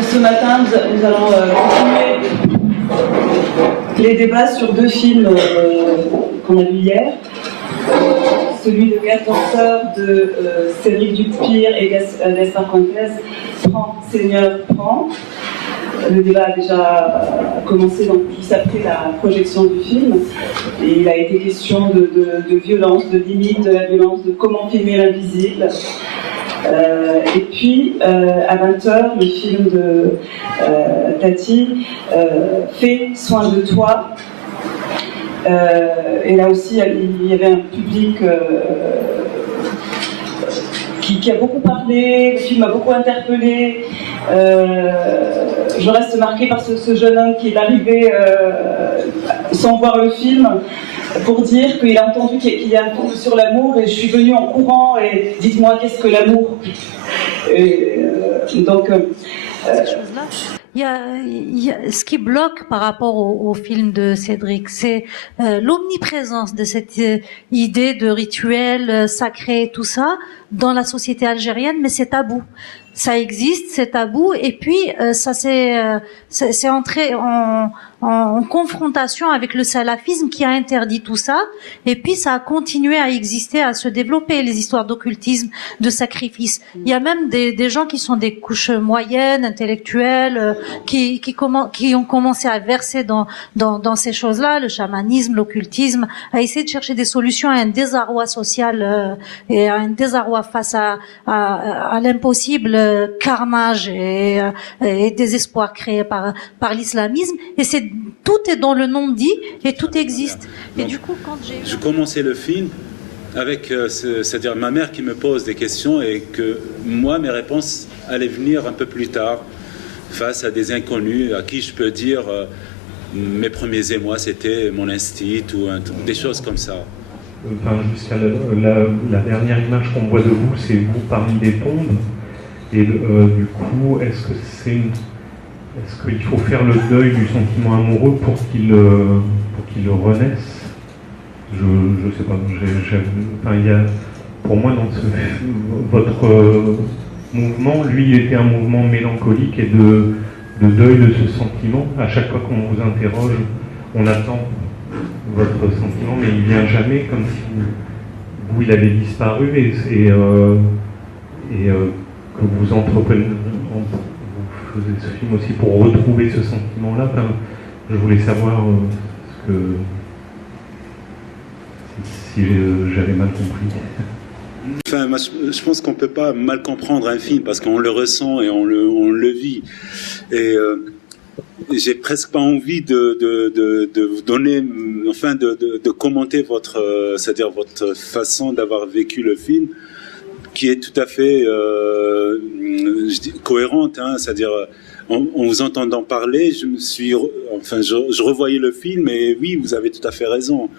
Ce matin, nous allons continuer les débats sur deux films qu'on a vus hier. Celui de 14 heures de Cédric Dupire et Gaspard Fuentes, Prends, Seigneur, prends. Le débat a déjà commencé donc, juste après la projection du film. Et il a été question de violence, de limite de la violence, de comment filmer l'invisible. Et puis, à 20h, le film de Tati, Fais soin de toi. Et là aussi, il y avait un public qui a beaucoup parlé, le film m'a beaucoup interpellé. Je reste marquée par ce jeune homme qui est arrivé sans voir le film pour dire qu'il a entendu qu'il y a un cours sur l'amour et je suis venue en courant et dites-moi qu'est-ce que l'amour. Donc ce qui bloque par rapport au film de Cédric, c'est l'omniprésence de cette idée de rituel sacré, tout ça, dans la société algérienne, mais c'est tabou. Ça existe, c'est tabou, et puis ça c'est entré en confrontation avec le salafisme qui a interdit tout ça, et puis ça a continué à exister, à se développer, les histoires d'occultisme, de sacrifice. Il y a même des gens qui sont des couches moyennes, intellectuelles, qui ont commencé à verser dans ces choses-là, le chamanisme, l'occultisme, à essayer de chercher des solutions à un désarroi social et à un désarroi face à l'impossible carnage et désespoir créé par l'islamisme. Et tout est dans le non-dit et tout existe. Et du coup, quand je commençais le film avec, c'est-à-dire ma mère qui me pose des questions et que moi, mes réponses allaient venir un peu plus tard face à des inconnus à qui je peux dire mes premiers émois, c'était mon instinct ou des choses comme ça. Enfin, jusqu'à la dernière image qu'on voit de vous, c'est vous parmi les tombes. Et du coup, est-ce qu'il faut faire le deuil du sentiment amoureux pour qu'il renaisse? Je sais pas. Enfin, il y a, pour moi, dans votre mouvement, lui, il était un mouvement mélancolique et de deuil de ce sentiment. À chaque fois qu'on vous interroge, on attend votre sentiment, mais il vient jamais, comme si vous il avait disparu et que vous entreprenez, vous faisiez ce film aussi pour retrouver ce sentiment-là. Enfin, je voulais savoir si j'avais mal compris. Enfin, je pense qu'on ne peut pas mal comprendre un film parce qu'on le ressent et on le vit. Et j'ai presque pas envie de vous donner, enfin, de commenter c'est-à-dire votre façon d'avoir vécu le film, qui est tout à fait cohérente, hein, c'est-à-dire en vous entendant parler, je revoyais le film et oui, vous avez tout à fait raison.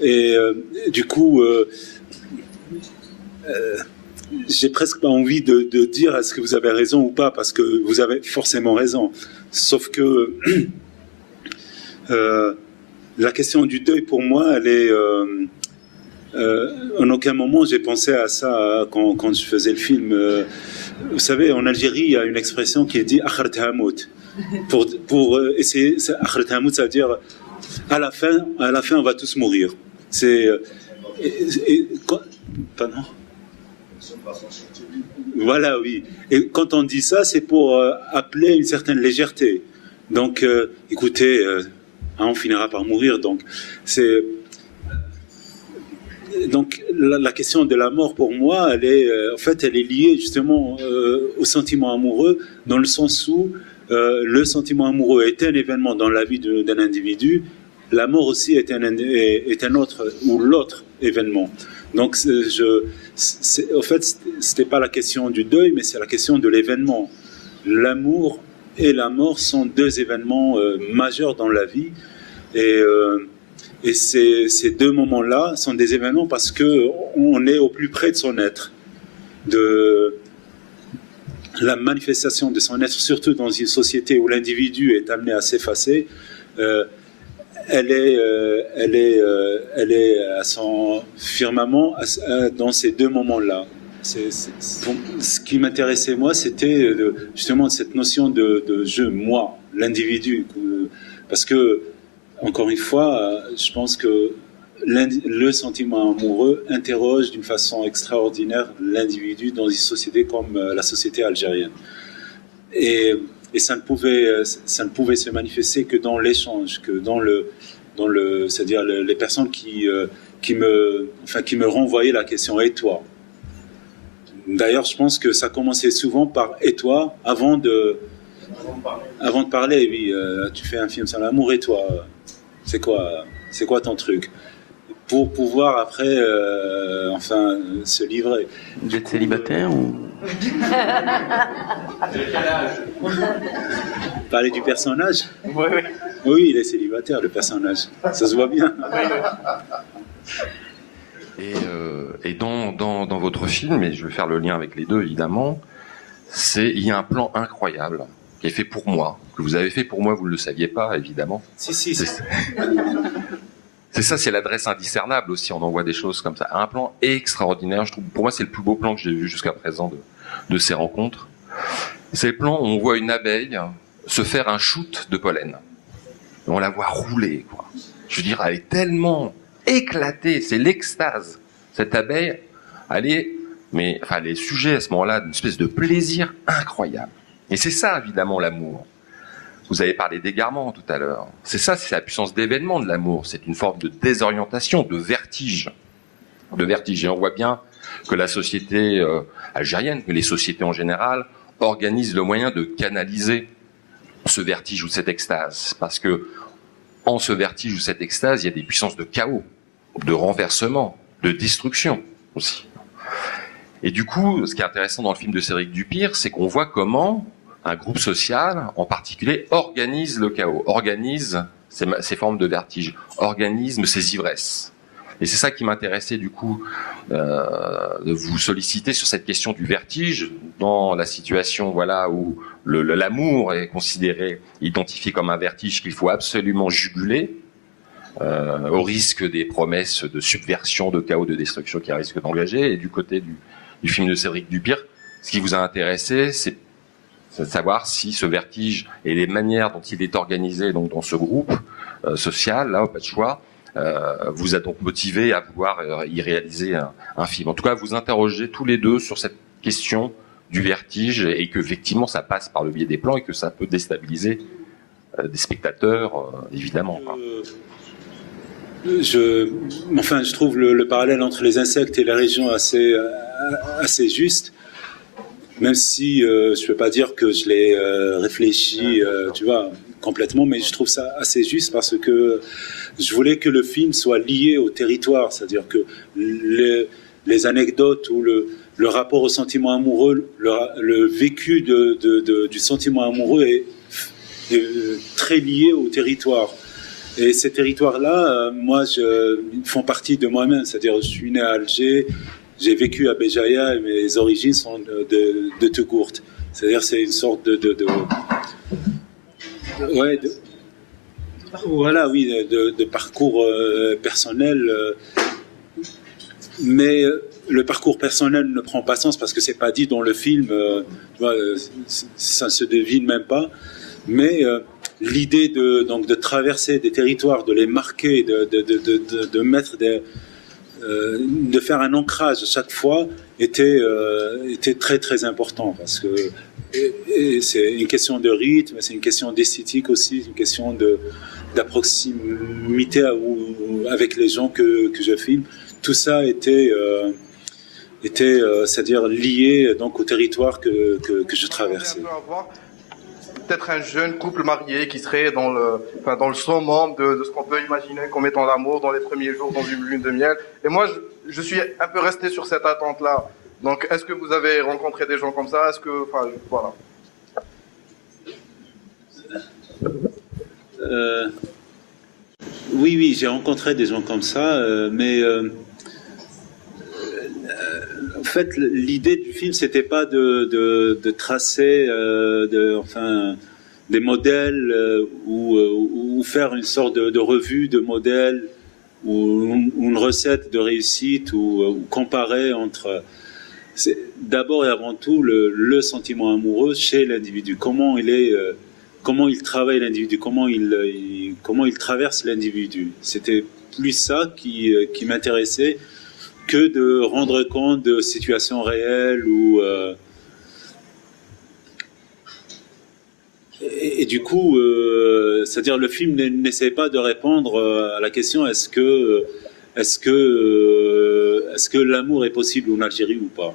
Et du coup, j'ai presque pas envie de dire est-ce que vous avez raison ou pas, parce que vous avez forcément raison. Sauf que la question du deuil, pour moi, elle est... en aucun moment j'ai pensé à ça quand je faisais le film. Vous savez, en Algérie, il y a une expression qui est dit Akhar Tahamout. Pour essayer, Akhar Tahamout, ça veut dire à la fin, on va tous mourir. C'est. Pardon ? Voilà, oui. Et quand on dit ça, c'est pour appeler une certaine légèreté. Donc, écoutez, on finira par mourir. Donc, c'est. Donc la question de la mort pour moi, elle est liée justement au sentiment amoureux, dans le sens où le sentiment amoureux est un événement dans la vie d'un individu, la mort aussi est un autre ou l'autre événement. Donc en fait, c'était pas la question du deuil, mais c'est la question de l'événement. L'amour et la mort sont deux événements majeurs dans la vie, et ces deux moments-là sont des événements parce qu'on est au plus près de son être, de la manifestation de son être, surtout dans une société où l'individu est amené à s'effacer. Elle est à son firmament dans ces deux moments-là. Ce qui m'intéressait, moi, c'était justement cette notion de jeu, moi, l'individu. Parce que, encore une fois, je pense que le sentiment amoureux interroge d'une façon extraordinaire l'individu dans une société comme la société algérienne. Et ça ne pouvait se manifester que dans l'échange, que c'est-à-dire les personnes qui me renvoyaient la question « et toi ?» D'ailleurs, je pense que ça commençait souvent par « et toi ?» avant de parler. Oui, tu fais un film sur l'amour, et toi, c'est quoi ton truc? Pour pouvoir après, se livrer. Vous êtes célibataire ou... Parler du personnage? Oui. Oui, il est célibataire, le personnage. Ça se voit bien. Et dans votre film, et je vais faire le lien avec les deux évidemment, il y a un plan incroyable qui est fait pour moi, que vous avez fait pour moi, vous ne le saviez pas évidemment. Si. C'est ça, c'est l'adresse indiscernable aussi, on en voit des choses comme ça. Un plan extraordinaire, je trouve, pour moi c'est le plus beau plan que j'ai vu jusqu'à présent de ces rencontres. C'est le plan où on voit une abeille se faire un shoot de pollen. On la voit rouler, quoi. Je veux dire, elle est tellement éclatée, c'est l'extase. Cette abeille, elle est sujet à ce moment-là d'une espèce de plaisir incroyable. Et c'est ça, évidemment, l'amour. Vous avez parlé d'égarement tout à l'heure. C'est ça, c'est la puissance d'événement de l'amour. C'est une forme de désorientation, de vertige. Et on voit bien que la société algérienne, que les sociétés en général, organisent le moyen de canaliser ce vertige ou cette extase. Parce que, en ce vertige ou cette extase, il y a des puissances de chaos, de renversement, de destruction aussi. Et du coup, ce qui est intéressant dans le film de Cédric Dupire, c'est qu'on voit comment un groupe social, en particulier, organise le chaos, organise ces formes de vertige, organise ces ivresses. Et c'est ça qui m'intéressait du coup de vous solliciter sur cette question du vertige dans la situation où l'amour est considéré, identifié comme un vertige qu'il faut absolument juguler au risque des promesses de subversion, de chaos, de destruction qui risquent d'engager. Et du côté du film de Cédric Dupire, ce qui vous a intéressé, c'est de savoir si ce vertige et les manières dont il est organisé donc dans ce groupe social, là, au pas de choix, vous a donc motivé à pouvoir y réaliser un film. En tout cas, vous interrogez tous les deux sur cette question du vertige et que effectivement ça passe par le biais des plans et que ça peut déstabiliser des spectateurs, évidemment. Je trouve le parallèle entre les insectes et la région assez juste. Même si je ne peux pas dire que je l'ai réfléchi, complètement, mais je trouve ça assez juste parce que je voulais que le film soit lié au territoire, c'est-à-dire que les anecdotes ou le rapport au sentiment amoureux, le vécu du sentiment amoureux est très lié au territoire. Et ces territoires-là, ils font partie de moi-même, c'est-à-dire je suis né à Alger. J'ai vécu à Béjaïa et mes origines sont de Tegourt. C'est-à-dire c'est une sorte de parcours personnel. Mais le parcours personnel ne prend pas sens parce que c'est pas dit dans le film. Ça ne se devine même pas. Mais l'idée de traverser des territoires, de les marquer, de mettre de faire un ancrage à chaque fois était très très important parce que c'est une question de rythme, c'est une question d'esthétique aussi, une question d'approximité avec les gens que je filme. Tout ça était c'est-à-dire lié donc au territoire que je traversais. Peut-être un jeune couple marié qui serait dans le summum de ce qu'on peut imaginer comme étant l'amour dans les premiers jours dans une lune de miel. Et moi, je suis un peu resté sur cette attente-là. Donc, est-ce que vous avez rencontré des gens comme ça? Voilà. Oui, j'ai rencontré des gens comme ça, mais en fait, l'idée du film, c'était pas de tracer, des modèles ou faire une sorte de revue de modèles ou une recette de réussite ou comparer entre. c'est d'abord et avant tout le sentiment amoureux chez l'individu. Comment il travaille l'individu, comment il traverse l'individu. C'était plus ça qui m'intéressait que de rendre compte de situations réelles ou et du coup, c'est-à-dire le film n'essaie pas de répondre à la question est-ce que l'amour est possible en Algérie ou pas.